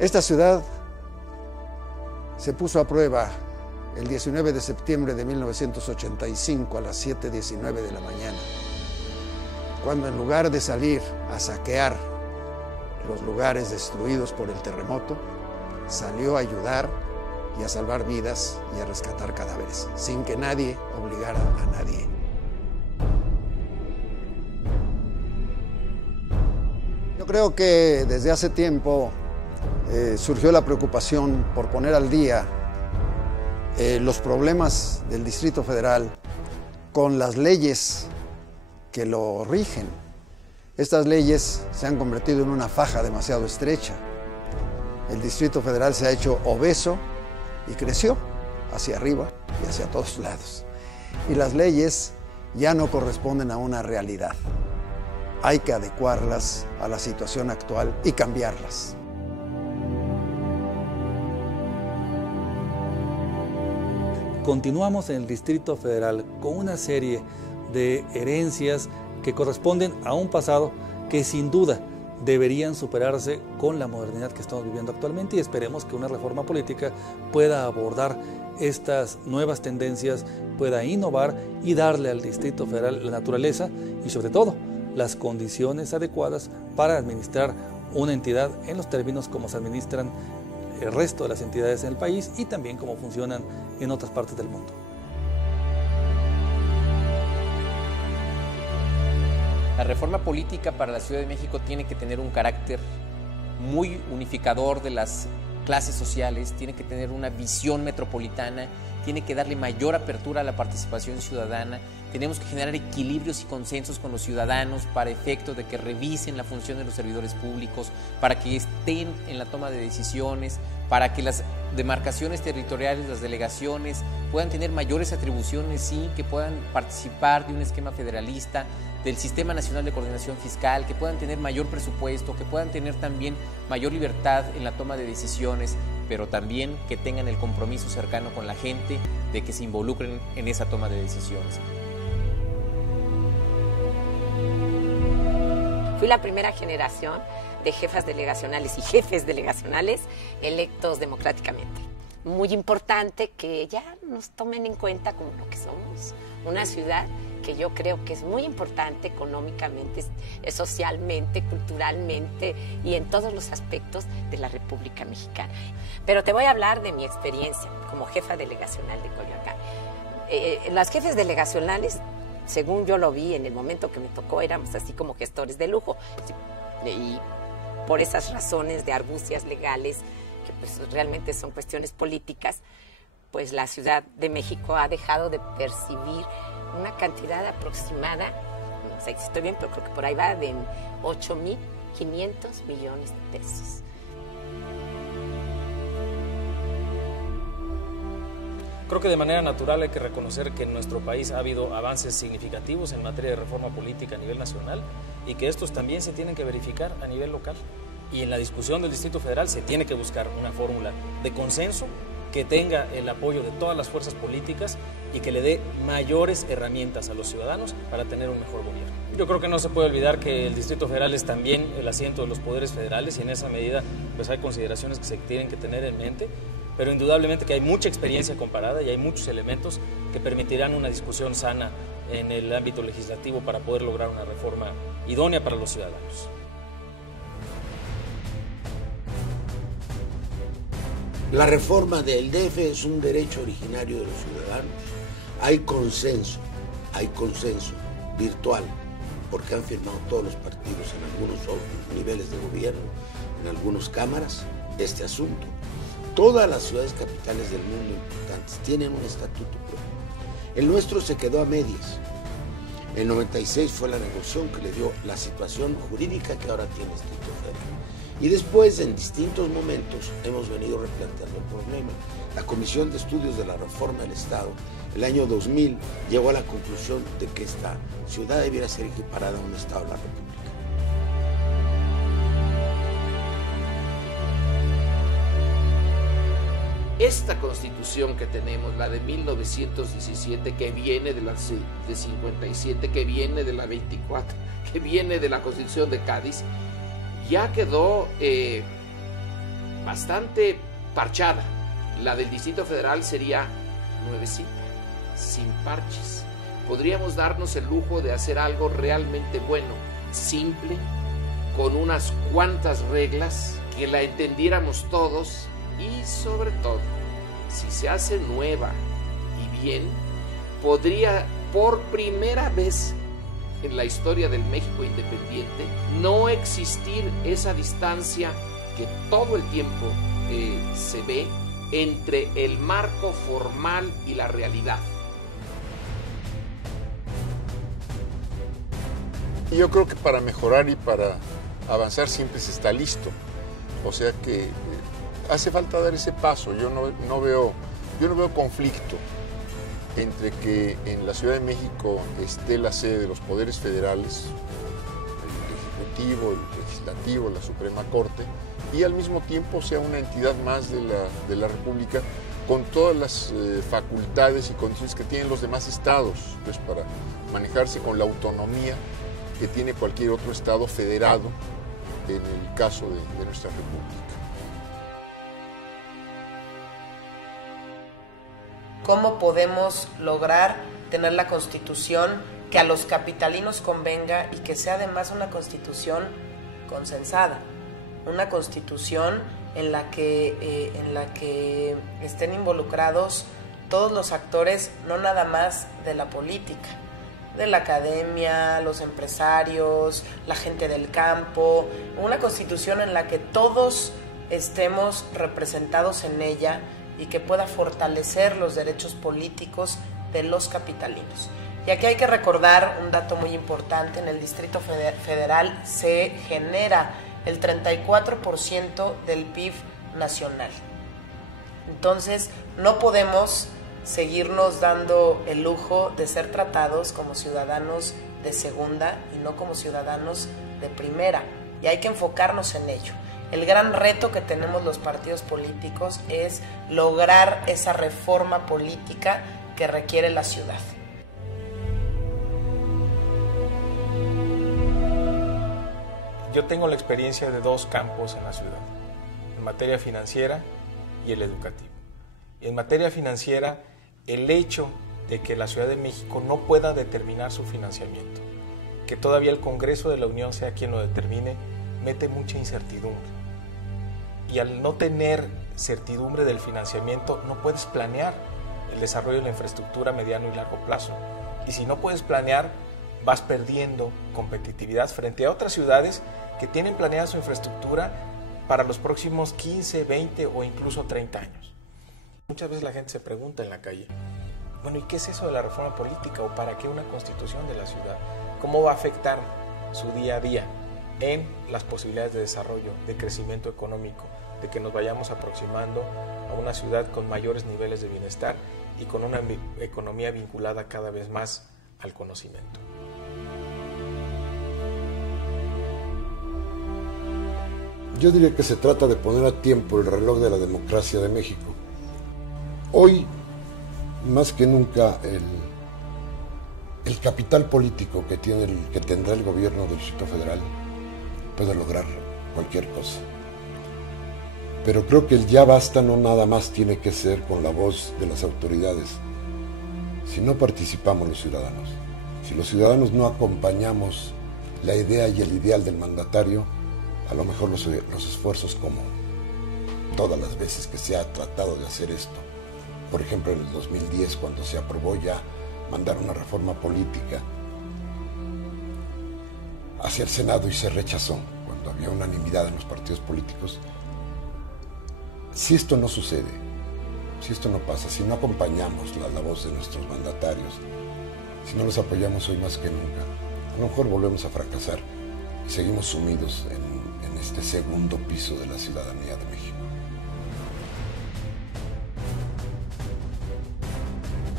Esta ciudad se puso a prueba el 19 de septiembre de 1985 a las 7:19 de la mañana, cuando en lugar de salir a saquear los lugares destruidos por el terremoto, salió a ayudar y a salvar vidas y a rescatar cadáveres, sin que nadie obligara a nadie. Yo creo que desde hace tiempo surgió la preocupación por poner al día los problemas del Distrito Federal con las leyes que lo rigen. Estas leyes se han convertido en una faja demasiado estrecha. El Distrito Federal se ha hecho obeso y creció hacia arriba y hacia todos lados. Y las leyes ya no corresponden a una realidad. Hay que adecuarlas a la situación actual y cambiarlas. Continuamos en el Distrito Federal con una serie de herencias que corresponden a un pasado que sin duda deberían superarse con la modernidad que estamos viviendo actualmente, y esperemos que una reforma política pueda abordar estas nuevas tendencias, pueda innovar y darle al Distrito Federal la naturaleza y sobre todo las condiciones adecuadas para administrar una entidad en los términos como se administran el resto de las entidades en el país y también como funcionan en otras partes del mundo. La reforma política para la Ciudad de México tiene que tener un carácter muy unificador de las clases sociales, tiene que tener una visión metropolitana, tiene que darle mayor apertura a la participación ciudadana, tenemos que generar equilibrios y consensos con los ciudadanos para efecto de que revisen la función de los servidores públicos, para que estén en la toma de decisiones, para que las demarcaciones territoriales, las delegaciones puedan tener mayores atribuciones y que puedan participar de un esquema federalista, del Sistema Nacional de Coordinación Fiscal, que puedan tener mayor presupuesto, que puedan tener también mayor libertad en la toma de decisiones, pero también que tengan el compromiso cercano con la gente de que se involucren en esa toma de decisiones. Fui la primera generación de jefas delegacionales y jefes delegacionales electos democráticamente. Muy importante que ya nos tomen en cuenta como lo que somos, una ciudad que yo creo que es muy importante económicamente, socialmente, culturalmente y en todos los aspectos de la República Mexicana. Pero te voy a hablar de mi experiencia como jefa delegacional de Coyoacán. Las jefes delegacionales, según yo lo vi en el momento que me tocó, éramos así como gestores de lujo. Y por esas razones de argucias legales, que pues realmente son cuestiones políticas, pues la Ciudad de México ha dejado de percibir una cantidad aproximada, no sé si estoy bien, pero creo que por ahí va, de 8.500 millones de pesos. Creo que de manera natural hay que reconocer que en nuestro país ha habido avances significativos en materia de reforma política a nivel nacional y que estos también se tienen que verificar a nivel local. Y en la discusión del Distrito Federal se tiene que buscar una fórmula de consenso que tenga el apoyo de todas las fuerzas políticas y que le dé mayores herramientas a los ciudadanos para tener un mejor gobierno. Yo creo que no se puede olvidar que el Distrito Federal es también el asiento de los poderes federales y en esa medida pues hay consideraciones que se tienen que tener en mente, pero indudablemente que hay mucha experiencia comparada y hay muchos elementos que permitirán una discusión sana en el ámbito legislativo para poder lograr una reforma idónea para los ciudadanos. La reforma del DF es un derecho originario de los ciudadanos. Hay consenso virtual, porque han firmado todos los partidos en algunos niveles de gobierno, en algunas cámaras, este asunto. Todas las ciudades capitales del mundo importantes tienen un estatuto propio. El nuestro se quedó a medias. En 96 fue la negociación que le dio la situación jurídica que ahora tiene el Distrito Federal. Y después, en distintos momentos, hemos venido replanteando el problema. La Comisión de Estudios de la Reforma del Estado, el año 2000, llegó a la conclusión de que esta ciudad debiera ser equiparada a un Estado de la República. Esta Constitución que tenemos, la de 1917, que viene de la de 57, que viene de la 24, que viene de la Constitución de Cádiz, ya quedó bastante parchada. La del Distrito Federal sería nuevecita, sin parches. Podríamos darnos el lujo de hacer algo realmente bueno, simple, con unas cuantas reglas que la entendiéramos todos y sobre todo, si se hace nueva y bien, podría por primera vez en la historia del México independiente no existir esa distancia que todo el tiempo se ve entre el marco formal y la realidad. Yo creo que para mejorar y para avanzar siempre se está listo. O sea que hace falta dar ese paso. Yo no veo conflicto entre que en la Ciudad de México esté la sede de los poderes federales, el Ejecutivo, el Legislativo, la Suprema Corte, y al mismo tiempo sea una entidad más de la República con todas las facultades y condiciones que tienen los demás estados, pues para manejarse con la autonomía que tiene cualquier otro estado federado en el caso de nuestra República. ¿Cómo podemos lograr tener la Constitución que a los capitalinos convenga y que sea además una Constitución consensada? Una Constitución en la que estén involucrados todos los actores, no nada más de la política, de la academia, los empresarios, la gente del campo, una Constitución en la que todos estemos representados en ella y que pueda fortalecer los derechos políticos de los capitalinos. Y aquí hay que recordar un dato muy importante: en el Distrito Federal se genera el 34% del PIB nacional. Entonces, no podemos seguirnos dando el lujo de ser tratados como ciudadanos de segunda y no como ciudadanos de primera, y hay que enfocarnos en ello. El gran reto que tenemos los partidos políticos es lograr esa reforma política que requiere la ciudad. Yo tengo la experiencia de dos campos en la ciudad, en materia financiera y el educativo. En materia financiera, el hecho de que la Ciudad de México no pueda determinar su financiamiento, que todavía el Congreso de la Unión sea quien lo determine, mete mucha incertidumbre. Y al no tener certidumbre del financiamiento, no puedes planear el desarrollo de la infraestructura a mediano y largo plazo. Y si no puedes planear, vas perdiendo competitividad frente a otras ciudades que tienen planeada su infraestructura para los próximos 15, 20 o incluso 30 años. Muchas veces la gente se pregunta en la calle, bueno, ¿y qué es eso de la reforma política o para qué una constitución de la ciudad? ¿Cómo va a afectar su día a día en las posibilidades de desarrollo, de crecimiento económico, de que nos vayamos aproximando a una ciudad con mayores niveles de bienestar y con una economía vinculada cada vez más al conocimiento? Yo diría que se trata de poner a tiempo el reloj de la democracia de México. Hoy, más que nunca, el capital político que tendrá el gobierno del Distrito Federal puede lograr cualquier cosa. Pero creo que el ya basta no nada más tiene que ser con la voz de las autoridades. Si no participamos los ciudadanos, si los ciudadanos no acompañamos la idea y el ideal del mandatario, a lo mejor los esfuerzos, como todas las veces que se ha tratado de hacer esto, por ejemplo en el 2010 cuando se aprobó ya mandar una reforma política hacia el Senado y se rechazó, cuando había unanimidad en los partidos políticos. Si esto no sucede, si esto no pasa, si no acompañamos la voz de nuestros mandatarios, si no los apoyamos hoy más que nunca, a lo mejor volvemos a fracasar y seguimos sumidos en este segundo piso de la ciudadanía de México.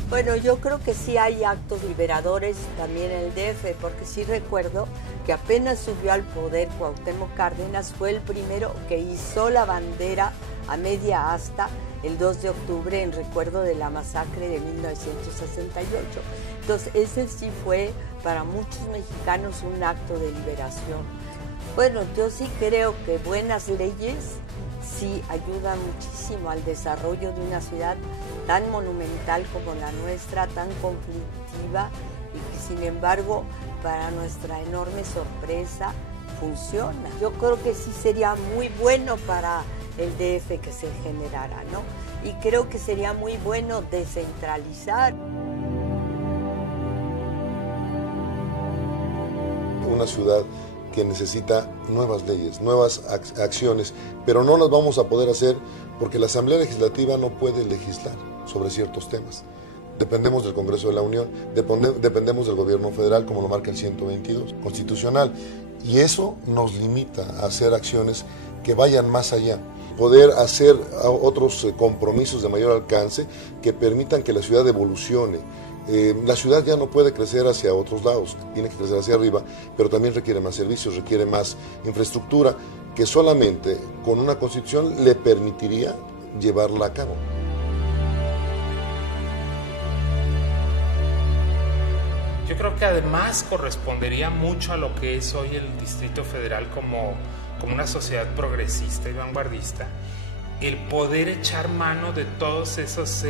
Bueno, yo creo que sí hay actos liberadores también en el DF, porque sí recuerdo que apenas subió al poder Cuauhtémoc Cárdenas, fue el primero que izó la bandera a media asta el 2 de octubre en recuerdo de la masacre de 1968. Entonces, ese sí fue para muchos mexicanos un acto de liberación. Bueno, yo sí creo que buenas leyes sí ayudan muchísimo al desarrollo de una ciudad tan monumental como la nuestra, tan conflictiva y que sin embargo, para nuestra enorme sorpresa, funciona. Yo creo que sí sería muy bueno para el DF que se generara, ¿no? Y creo que sería muy bueno descentralizar. Una ciudad que necesita nuevas leyes, nuevas acciones, pero no las vamos a poder hacer porque la Asamblea Legislativa no puede legislar sobre ciertos temas. Dependemos del Congreso de la Unión, dependemos del Gobierno Federal, como lo marca el 122 constitucional, y eso nos limita a hacer acciones que vayan más allá, poder hacer otros compromisos de mayor alcance que permitan que la ciudad evolucione. La ciudad ya no puede crecer hacia otros lados, tiene que crecer hacia arriba, pero también requiere más servicios, requiere más infraestructura, que solamente con una constitución le permitiría llevarla a cabo. Yo creo que además correspondería mucho a lo que es hoy el Distrito Federal como una sociedad progresista y vanguardista, el poder echar mano de todas esas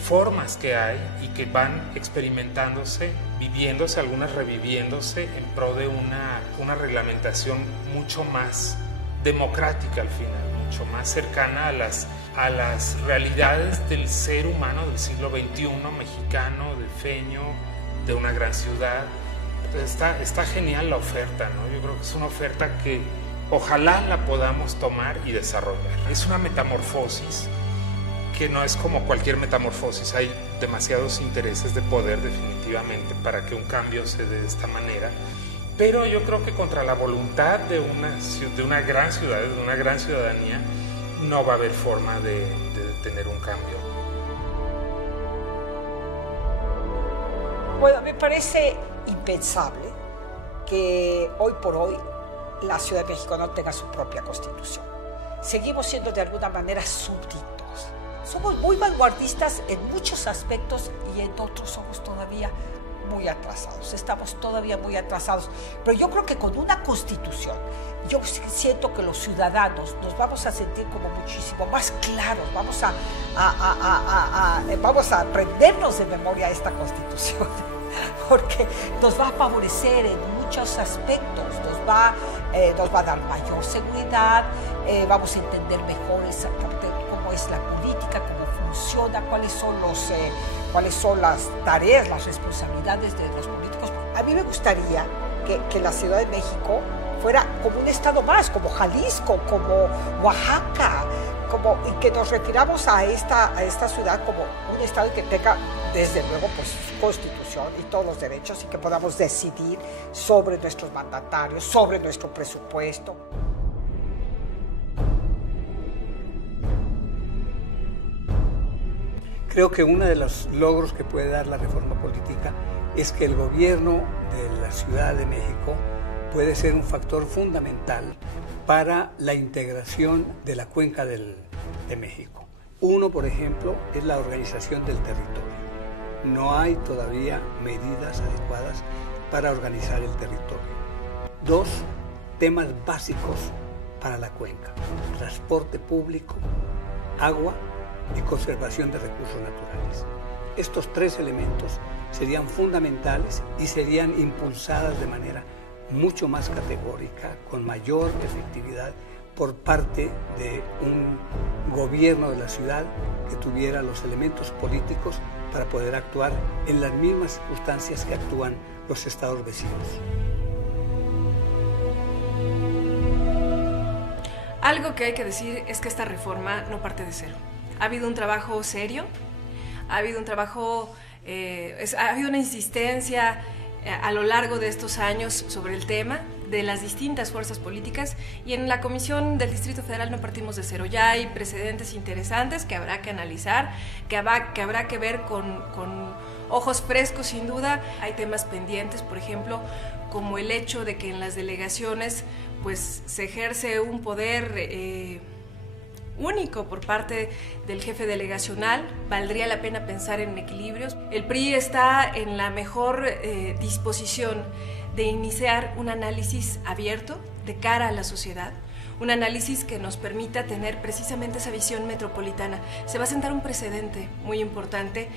formas que hay y que van experimentándose, viviéndose, algunas reviviéndose en pro de una reglamentación mucho más democrática al final, mucho más cercana a las realidades del ser humano del siglo XXI, mexicano, defeño, de una gran ciudad. Está genial la oferta, ¿no? Yo creo que es una oferta que ojalá la podamos tomar y desarrollar. Es una metamorfosis que no es como cualquier metamorfosis. Hay demasiados intereses de poder definitivamente para que un cambio se dé de esta manera. Pero yo creo que contra la voluntad de una gran ciudad, de una gran ciudadanía, no va a haber forma de tener un cambio. Bueno, me parece impensable que hoy por hoy la Ciudad de México no tenga su propia constitución. Seguimos siendo de alguna manera súbditos. Somos muy vanguardistas en muchos aspectos y en otros somos todavía muy atrasados. Estamos todavía muy atrasados. Pero yo creo que con una constitución, yo siento que los ciudadanos nos vamos a sentir como muchísimo más claros. Vamos a aprendernos de memoria esta constitución, porque nos va a favorecer en muchos aspectos, nos va a dar mayor seguridad, vamos a entender mejor cómo es la política, cómo funciona, cuáles son las tareas, las responsabilidades de los políticos. A mí me gustaría que la Ciudad de México fuera como un estado más, como Jalisco, como Oaxaca, y que nos retiramos a esta ciudad como un estado que tenga, desde luego, pues, su constitución y todos los derechos, y que podamos decidir sobre nuestros mandatarios, sobre nuestro presupuesto. Creo que uno de los logros que puede dar la reforma política es que el gobierno de la Ciudad de México puede ser un factor fundamental para la integración de la cuenca de México. Uno, por ejemplo, es la organización del territorio. No hay todavía medidas adecuadas para organizar el territorio. Dos, temas básicos para la cuenca: transporte público, agua y conservación de recursos naturales. Estos tres elementos serían fundamentales y serían impulsadas de manera mucho más categórica, con mayor efectividad, por parte de un gobierno de la ciudad que tuviera los elementos políticos para poder actuar en las mismas circunstancias que actúan los estados vecinos. Algo que hay que decir es que esta reforma no parte de cero. Ha habido un trabajo serio, ha habido un trabajo, ha habido una insistencia a lo largo de estos años sobre el tema de las distintas fuerzas políticas, y en la Comisión del Distrito Federal no partimos de cero. Ya hay precedentes interesantes que habrá que analizar, que habrá que ver con ojos frescos sin duda. Hay temas pendientes, por ejemplo, como el hecho de que en las delegaciones pues se ejerce un poder único por parte del jefe delegacional. Valdría la pena pensar en equilibrios. El PRI está en la mejor disposición de iniciar un análisis abierto de cara a la sociedad, un análisis que nos permita tener precisamente esa visión metropolitana. Se va a sentar un precedente muy importante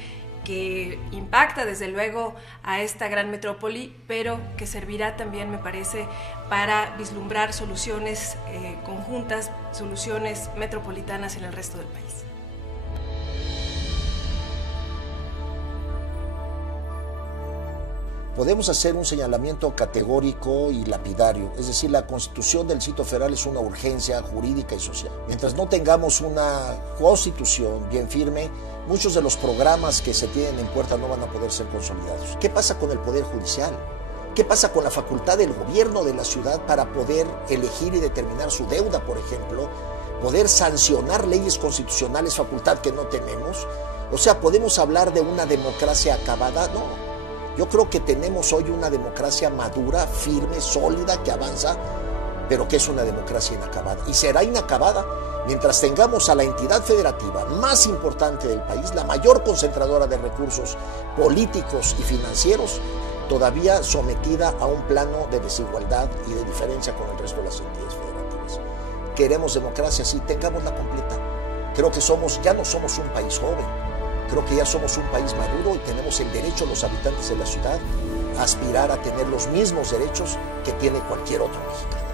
que impacta desde luego a esta gran metrópoli, pero que servirá también, me parece, para vislumbrar soluciones conjuntas, soluciones metropolitanas en el resto del país. Podemos hacer un señalamiento categórico y lapidario, es decir, la constitución del Distrito Federal es una urgencia jurídica y social. Mientras no tengamos una constitución bien firme, muchos de los programas que se tienen en puerta no van a poder ser consolidados. ¿Qué pasa con el Poder Judicial? ¿Qué pasa con la facultad del gobierno de la ciudad para poder elegir y determinar su deuda, por ejemplo? Poder sancionar leyes constitucionales, facultad que no tenemos. O sea, ¿podemos hablar de una democracia acabada? No. Yo creo que tenemos hoy una democracia madura, firme, sólida, que avanza, pero que es una democracia inacabada. Y será inacabada mientras tengamos a la entidad federativa más importante del país, la mayor concentradora de recursos políticos y financieros, todavía sometida a un plano de desigualdad y de diferencia con el resto de las entidades federativas. Queremos democracia, sí, tengámosla completa. Creo que ya no somos un país joven. Creo que ya somos un país maduro y tenemos el derecho, los habitantes de la ciudad, a aspirar a tener los mismos derechos que tiene cualquier otro mexicano.